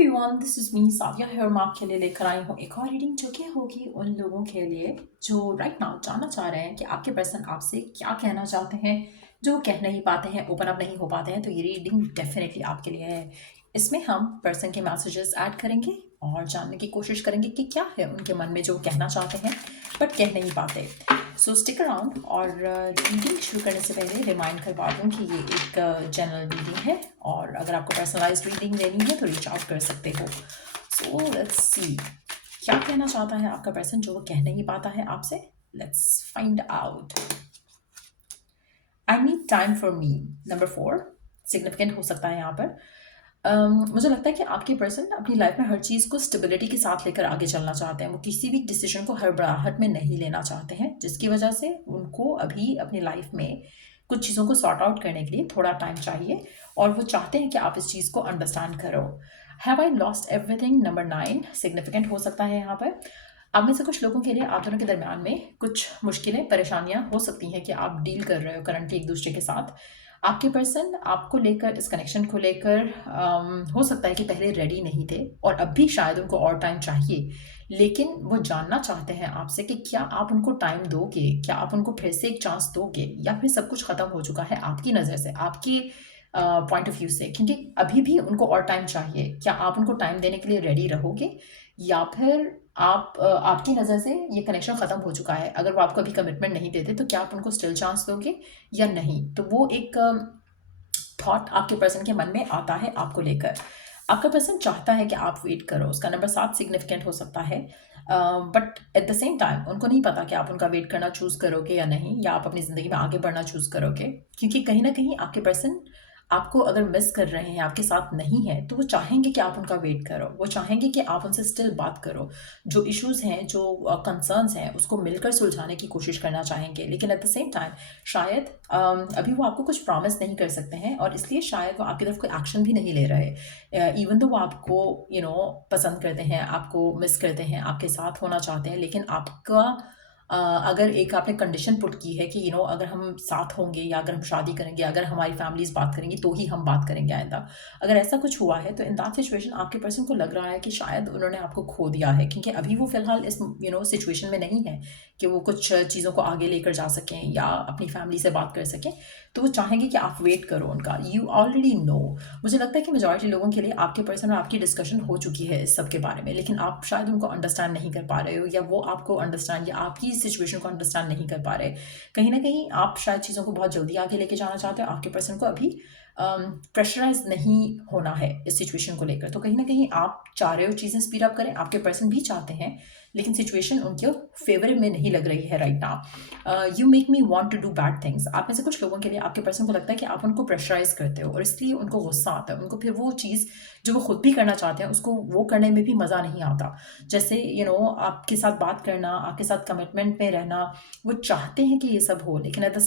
Everyone, this is me Sadia here मैं आपके लिए लेकर आई हूँ एक और रीडिंग जो कि होगी उन लोगों के लिए जो राइट नाउ जानना चाह रहे हैं कि आपके पर्सन आपसे क्या कहना चाहते हैं, जो कह नहीं पाते हैं, ओपन अप नहीं हो पाते हैं। तो ये रीडिंग डेफिनेटली आपके लिए है। इसमें हम पर्सन के मैसेजेस ऐड करेंगे और जानने की कोशिश करेंगे कि क्या है उनके मन में जो कहना चाहते हैं बट कह नहीं पाते। सो स्टिक अराउंड। और रीडिंग शुरू करने से पहले रिमाइंड करवा दूँ कि ये एक जनरल रीडिंग है और अगर आपको पर्सनलाइज्ड रीडिंग लेनी है तो रीच आउट कर सकते हो। सो लेट्स सी क्या कहना चाहता है आपका पर्सन जो वो कह नहीं पाता है आपसे। Let's find out. I need time for me, number 4 significant हो सकता है यहाँ पर। मुझे लगता है कि आपके पर्सन अपनी लाइफ में हर चीज़ को स्टेबिलिटी के साथ लेकर आगे चलना चाहते हैं। वो किसी भी डिसीजन को हड़बड़ाहट में नहीं लेना चाहते हैं, जिसकी वजह से उनको अभी अपनी लाइफ में कुछ चीज़ों को सॉर्ट आउट करने के लिए थोड़ा टाइम चाहिए और वो चाहते हैं कि आप इस चीज़ को अंडरस्टैंड करो। Have I lost everything, number 9 significant हो सकता है यहाँ पर। आप में से कुछ लोगों के लिए आप दोनों के दरमियान में कुछ मुश्किलें परेशानियां हो सकती हैं कि आप डील कर रहे हो करंटली एक दूसरे के साथ। आपके पर्सन आपको लेकर, इस कनेक्शन को लेकर हो सकता है कि पहले रेडी नहीं थे और अब भी शायद उनको और टाइम चाहिए, लेकिन वो जानना चाहते हैं आपसे कि क्या आप उनको टाइम दोगे, क्या आप उनको फिर से एक चांस दोगे, या फिर सब कुछ खत्म हो चुका है आपकी नज़र से, आपके पॉइंट ऑफ व्यू से। क्योंकि अभी भी उनको और टाइम चाहिए। क्या आप उनको टाइम देने के लिए रेडी रहोगे या फिर आपकी नज़र से ये कनेक्शन ख़त्म हो चुका है। अगर वो आपको अभी कमिटमेंट नहीं देते तो क्या आप उनको स्टिल चांस दोगे या नहीं। तो वो एक थॉट आपके पर्सन के मन में आता है आपको लेकर। आपका पर्सन चाहता है कि आप वेट करो। उसका नंबर 7 सिग्निफिकेंट हो सकता है, but at the same time उनको नहीं पता कि आप उनका वेट करना चूज़ करोगे या नहीं, या आप अपनी ज़िंदगी में आगे बढ़ना चूज़ करोगे। क्योंकि कहीं ना कहीं आपके पर्सन आपको अगर मिस कर रहे हैं, आपके साथ नहीं है, तो वो चाहेंगे कि आप उनका वेट करो। वो चाहेंगे कि आप उनसे स्टिल बात करो। जो इश्यूज़ हैं, जो कंसर्न्स हैं, उसको मिलकर सुलझाने की कोशिश करना चाहेंगे। लेकिन एट द सेम टाइम शायद अभी वो आपको कुछ प्रॉमिस नहीं कर सकते हैं और इसलिए शायद वो आपकी तरफ कोई एक्शन भी नहीं ले रहे। इवन तो वो आपको पसंद करते हैं, आपको मिस करते हैं, आपके साथ होना चाहते हैं, लेकिन आपका अगर एक आपने कंडीशन पुट की है कि अगर हम साथ होंगे या अगर हम शादी करेंगे, अगर हमारी फैमिलीज बात करेंगी तो ही हम बात करेंगे आइंदा। अगर ऐसा कुछ हुआ है तो इन दैट सिचुएशन आपके पर्सन को लग रहा है कि शायद उन्होंने आपको खो दिया है, क्योंकि अभी वो फिलहाल इस सिचुएशन में नहीं है कि वो कुछ चीज़ों को आगे लेकर जा सकें या अपनी फैमिली से बात कर सकें। तो वो चाहेंगे कि आप वेट करो उनका। You already know. मुझे लगता है कि मेजॉरिटी लोगों के लिए आपके पर्सन और आपकी डिस्कशन हो चुकी है इस सब के बारे में, लेकिन आप शायद उनको अंडरस्टैंड नहीं कर पा रहे हो, या वो आपको अंडरस्टैंड या आपकी सिचुएशन को अंडरस्टैंड नहीं कर पा रहे। कहीं ना कहीं आप शायद चीज़ों को बहुत जल्दी आगे लेके जाना चाहते हो। आपके पर्सन को अभी प्रेशराइज नहीं होना है इस सिचुएशन को लेकर। तो कहीं ना कहीं आप चाह रहे हो चीज़ें स्पीड अप करें, आपके पर्सन भी चाहते हैं, लेकिन सिचुएशन उनके फेवर में नहीं लग रही है right now. You make me want to do bad things. आप में से कुछ लोगों के लिए आपके पर्सन को लगता है कि आप उनको प्रेशराइज करते हो और इसलिए उनको गुस्सा आता है। उनको फिर वो चीज़ जो वो खुद भी करना चाहते हैं उसको वो करने में भी मज़ा नहीं आता। जैसे आपके साथ बात करना, आपके साथ कमिटमेंट में रहना, वो चाहते हैं कि ये सब हो, लेकिन एट द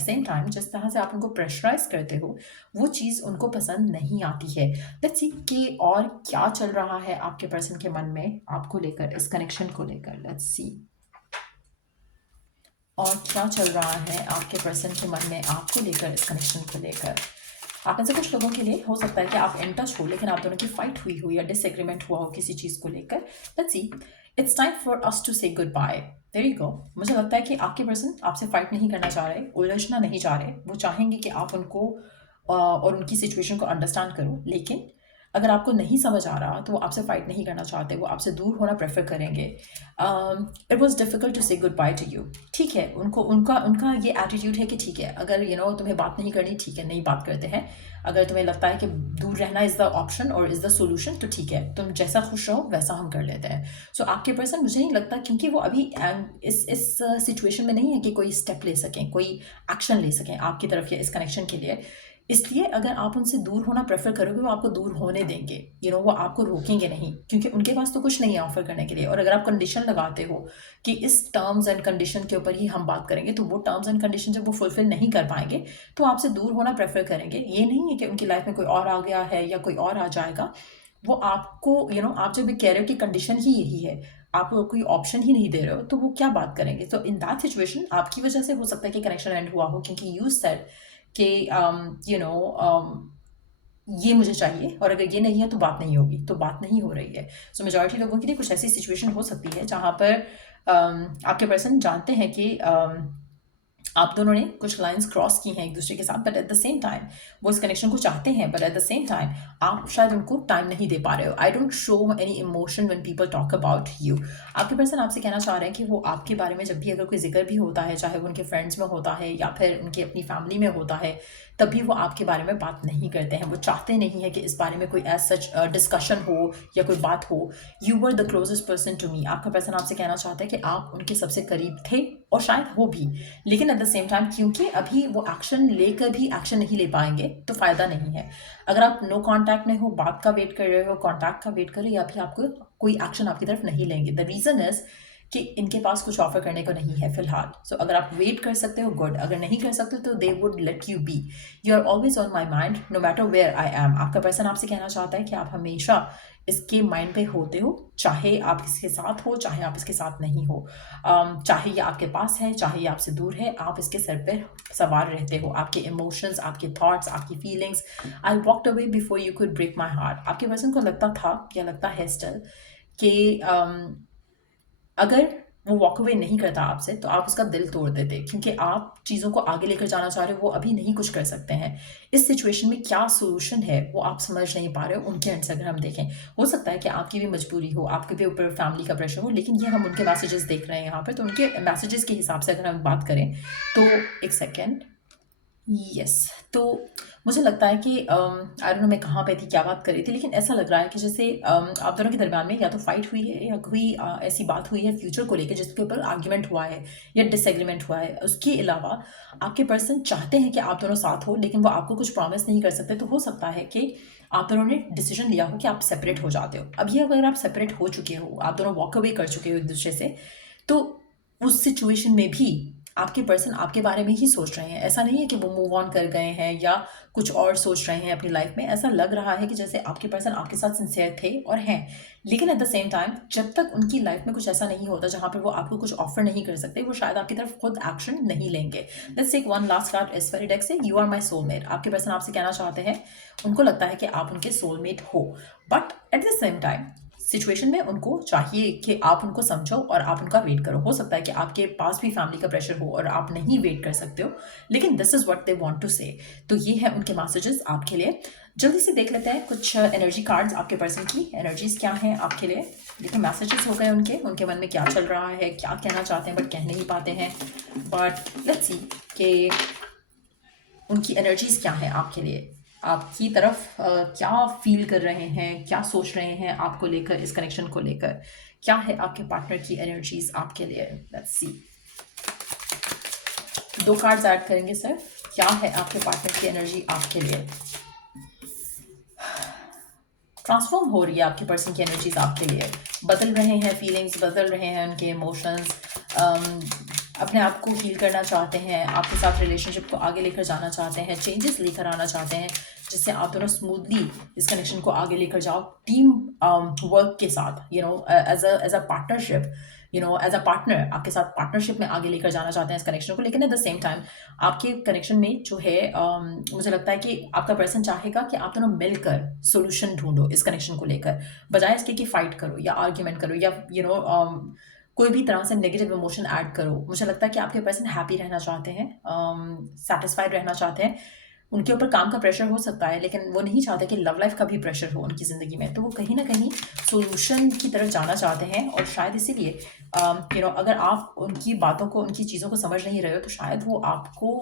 सेम टाइम जिस तरह से आप उनको प्रेशराइज करते हो वो चीज़ उनको पसंद नहीं आती है। लेट्स सी कि और क्या चल रहा है आपके पर्सन के मन में आपको लेकर, इस कनेक्शन को लेकर। लेट्स सी और क्या चल रहा है आपके पर्सन के मन में आपको लेकर, इस कनेक्शन को लेकर। आप में से कुछ लोगों के लिए हो सकता है कि आप इन टच हो, लेकिन आप दोनों की फाइट हुई हो या डिसएग्रीमेंट हुआ हो किसी चीज़ को लेकर। Let's see, it's time for us to say goodbye. There you go. मुझे लगता है कि आपके पर्सन आपसे फाइट नहीं करना चाह रहे, उलझना नहीं चाह रहे। वो चाहेंगे कि आप उनको और उनकी सिचुएशन को अंडरस्टैंड करो, लेकिन अगर आपको नहीं समझ आ रहा तो वो आपसे फाइट नहीं करना चाहते। वो आपसे दूर होना प्रेफर करेंगे। It was difficult to say good by two you. ठीक है, उनको उनका उनका ये एटीट्यूड है कि ठीक है, अगर तुम्हें बात नहीं करनी, ठीक है, नहीं बात करते हैं। अगर तुम्हें लगता है कि दूर रहना इज़ द ऑप्शन और इज़ द सोल्यूशन, तो ठीक है, तुम जैसा खुश रहो वैसा हम कर लेते हैं। सो आपके पर्सन, मुझे नहीं लगता, क्योंकि वो अभी इस सिचुएशन में नहीं है कि कोई स्टेप ले सकें, कोई एक्शन ले सकें आपकी तरफ या इस कनेक्शन के लिए। इसलिए अगर आप उनसे दूर होना प्रेफर करोगे, वो आपको दूर होने देंगे। वो आपको रोकेंगे नहीं, क्योंकि उनके पास तो कुछ नहीं है ऑफर करने के लिए। और अगर आप कंडीशन लगाते हो कि इस टर्म्स एंड कंडीशन के ऊपर ही हम बात करेंगे, तो वो टर्म्स एंड कंडीशन जब वो फुलफिल नहीं कर पाएंगे तो आपसे दूर होना प्रेफर करेंगे। ये नहीं है कि उनकी लाइफ में कोई और आ गया है या कोई और आ जाएगा। वो आपको आप जब भी कह रहे हो कि कंडीशन ही यही है, आप कोई ऑप्शन ही नहीं दे रहे हो, तो वो क्या बात करेंगे। तो इन दैट सिचुएशन आपकी वजह से हो सकता है कि कनेक्शन एंड हुआ हो, क्योंकि यू सेड कि ये मुझे चाहिए, और अगर ये नहीं है तो बात नहीं होगी, तो बात नहीं हो रही है। सो मेजॉरिटी लोगों के लिए कुछ ऐसी सिचुएशन हो सकती है जहाँ पर आपके पर्सन जानते हैं कि आप दोनों ने कुछ लाइंस क्रॉस की हैं एक दूसरे के साथ, but at the same time वो इस कनेक्शन को चाहते हैं, but at the same time आप शायद उनको टाइम नहीं दे पा रहे हो। I don't show any emotion when people talk about you. आपके पर्सन आपसे कहना चाह रहे हैं कि वो आपके बारे में जब भी अगर कोई जिक्र भी होता है, चाहे वो उनके फ्रेंड्स में होता है या फिर उनकी अपनी फैमिली में होता है, तभी वो आपके बारे में बात नहीं करते हैं। वो चाहते नहीं है कि इस बारे में कोई एज सच डिस्कशन हो या कोई बात हो। You were the closest person to me. आपका पर्सन आपसे कहना चाहता है कि आप उनके सबसे करीब थे, और शायद हो भी, लेकिन एट द सेम टाइम क्योंकि अभी वो एक्शन लेकर भी एक्शन नहीं ले पाएंगे तो फ़ायदा नहीं है। अगर आप नो कांटेक्ट में हो, बात का वेट कर रहे हो, कांटेक्ट का वेट कर रहे हो, या फिर आपको कोई एक्शन आपकी तरफ नहीं लेंगे, द रीज़न इज़ कि इनके पास कुछ ऑफर करने को नहीं है फिलहाल। सो अगर आप वेट कर सकते हो गुड, अगर नहीं कर सकते तो they would let you be. You are always on my mind no matter where I am. आपका पर्सन आपसे कहना चाहता है कि आप हमेशा इसके माइंड पे होते हो, चाहे आप इसके साथ हो, चाहे आप इसके साथ नहीं हो। चाहे ये आपके पास है, चाहे ये आपसे दूर है, आप इसके सर पे सवार रहते हो। आपके इमोशंस, आपके थॉट्स, आपकी feelings. I walked away before you could break my heart. आपके पर्सन को लगता था या लगता है स्टिल कि अगर वो वॉक अवे नहीं करता आपसे तो आप उसका दिल तोड़ देते, क्योंकि आप चीज़ों को आगे लेकर जाना चाह रहे हो, वो अभी नहीं कुछ कर सकते हैं। इस सिचुएशन में क्या सोल्यूशन है वो आप समझ नहीं पा रहे हो। उनके एंड से अगर हम देखें, हो सकता है कि आपकी भी मजबूरी हो, आपके भी ऊपर फैमिली का प्रेशर हो, लेकिन ये हम उनके मैसेजेस देख रहे हैं यहाँ पर, तो उनके मैसेजेस के हिसाब से अगर हम बात करें तो एक सेकेंड, यस। तो मुझे लगता है कि आई डोंट नो मैं कहाँ पे थी, क्या बात कर रही थी, लेकिन ऐसा लग रहा है कि जैसे आप दोनों के दरमियान में या तो फाइट हुई है या कोई ऐसी बात हुई है फ्यूचर को लेकर जिसके ऊपर आर्ग्यूमेंट हुआ है या डिसएग्रीमेंट हुआ है। उसके अलावा आपके पर्सन चाहते हैं कि आप दोनों साथ हो, लेकिन वो आपको कुछ प्रॉमिस नहीं कर सकते। तो हो सकता है कि आप दोनों ने डिसीजन लिया हो कि आप सेपरेट हो जाते हो। अब ये अगर आप सेपरेट हो चुके हो, आप दोनों वॉक अवे कर चुके हो एक दूसरे से, तो उस सिचुएशन में भी आपके पर्सन आपके बारे में ही सोच रहे हैं। ऐसा नहीं है कि वो मूव ऑन कर गए हैं या कुछ और सोच रहे हैं अपनी लाइफ में। ऐसा लग रहा है कि जैसे आपके पर्सन आपके साथ सिंसियर थे और हैं, लेकिन एट द सेम टाइम जब तक उनकी लाइफ में कुछ ऐसा नहीं होता जहाँ पर वो आपको कुछ ऑफर नहीं कर सकते, वो शायद आपकी तरफ खुद एक्शन नहीं लेंगे। Let's take one last card इस फेरी डेक से, यू आर माई सोलमेट। आपके पर्सन आपसे कहना चाहते हैं, उनको लगता है कि आप उनके सोलमेट हो, but at the same time situation में उनको चाहिए कि आप उनको समझो और आप उनका वेट करो। हो सकता है कि आपके पास भी फैमिली का प्रेशर हो और आप नहीं वेट कर सकते हो, लेकिन this is what they want to say. तो ये है उनके मैसेजेस आपके लिए। जल्दी से देख लेते हैं कुछ एनर्जी कार्ड्स, आपके पर्सन की एनर्जीज क्या हैं आपके लिए। देखिए मैसेजेस हो गए उनके मन में क्या चल रहा है, क्या कहना चाहते हैं बट कह नहीं पाते हैं। बट लेट्स सी कि उनकी एनर्जीज क्या है आपके लिए, आपकी तरफ क्या फील कर रहे हैं, क्या सोच रहे हैं आपको लेकर, इस कनेक्शन को लेकर। क्या है आपके पार्टनर की एनर्जीज आपके लिए। लेट्स सी, 2 कार्ड्स ऐड करेंगे सर। क्या है आपके पार्टनर की एनर्जी आपके लिए। ट्रांसफॉर्म हो रही है आपके पर्सन की एनर्जीज आपके लिए, बदल रहे हैं, फीलिंग्स बदल रहे हैं, उनके इमोशंस अपने आप को हील करना चाहते हैं, आपके साथ रिलेशनशिप को आगे लेकर जाना चाहते हैं, चेंजेस लेकर आना चाहते हैं, जिससे आप दोनों स्मूथली इस कनेक्शन को आगे लेकर जाओ टीम वर्क के साथ, you know as a partnership, you know as a partner आपके साथ पार्टनरशिप में आगे लेकर जाना चाहते हैं इस कनेक्शन को। लेकिन एट द सेम टाइम आपके कनेक्शन में जो है मुझे लगता है कि आपका पर्सन चाहेगा कि आप दोनों मिलकर सोल्यूशन ढूंढो इस कनेक्शन को लेकर, बजाय इसके कि फाइट करो या आर्ग्यूमेंट करो या यू नो कोई भी तरह से नेगेटिव इमोशन ऐड करो। मुझे लगता है कि आपके पर्सन हैप्पी रहना चाहते हैं, सेटिस्फाइड रहना चाहते हैं। उनके ऊपर काम का प्रेशर हो सकता है, लेकिन वो नहीं चाहते कि लव लाइफ का भी प्रेशर हो उनकी ज़िंदगी में। तो वो कहीं ना कहीं सोल्यूशन की तरफ जाना चाहते हैं, और शायद इसीलिए यू नो अगर आप उनकी बातों को, उनकी चीज़ों को समझ नहीं रहे हो, तो शायद वो आपको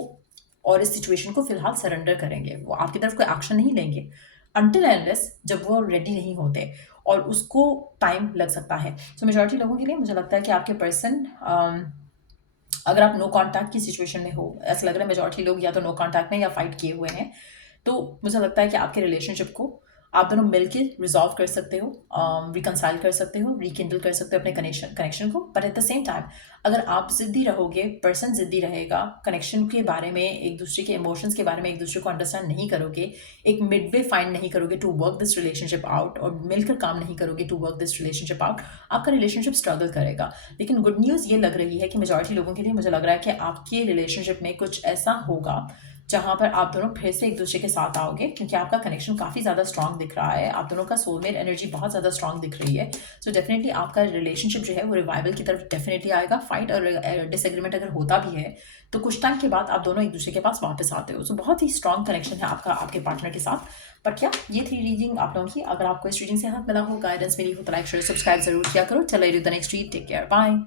और इस सिचुएशन को फिलहाल सरेंडर करेंगे। वो आपकी तरफ कोई एक्शन नहीं लेंगे अनटिल एंडलेस जब वो रेडी नहीं होते, और उसको टाइम लग सकता है। सो मेजॉरिटी लोगों के लिए मुझे लगता है कि आपके पर्सन अगर आप नो कांटेक्ट की सिचुएशन में हो, ऐसा लग रहा है मेजॉरिटी लोग या तो नो कांटेक्ट में या फाइट किए हुए हैं, तो मुझे लगता है कि आपके रिलेशनशिप को आप दोनों मिलके रिजॉल्व कर सकते हो, रिकनसाइल कर सकते हो, रिकिंडल कर सकते हो अपने कनेक्शन को। But at the same time अगर आप जिद्दी रहोगे, पर्सन जिद्दी रहेगा, कनेक्शन के बारे में, एक दूसरे के इमोशंस के बारे में एक दूसरे को अंडरस्टैंड नहीं करोगे, एक मिडवे फाइंड नहीं करोगे to work this relationship out, और मिलकर काम नहीं करोगे to work this relationship out, आपका रिलेशनशिप स्ट्रगल करेगा। लेकिन गुड न्यूज़ ये लग रही है कि मेजॉरिटी लोगों के लिए मुझे लग रहा है कि आपके रिलेशनशिप में कुछ ऐसा होगा जहाँ पर आप दोनों फिर से एक दूसरे के साथ आओगे, क्योंकि आपका कनेक्शन काफ़ी ज़्यादा स्ट्रांग दिख रहा है, आप दोनों का सोलमेट एनर्जी बहुत ज़्यादा स्ट्रांग दिख रही है। सो डेफिनेटली आपका रिलेशनशिप जो है वो रिवाइवल की तरफ डेफिनेटली आएगा। फाइट और डिसएग्रीमेंट अगर होता भी है तो कुछ टाइम के बाद आप दोनों एक दूसरे के पास वापस आते हो। सो बहुत ही स्ट्रांग कनेक्शन है आपका आपके पार्टनर के साथ। बट क्या ये थी रीडिंग आप लोगों की। अगर आपको इस रीडिंग से हेल्प मिला हो, गाइडेंस मिली हो, तो लाइक शेयर सब्सक्राइब जरूर किया करो। चलो the next read, take care, bye.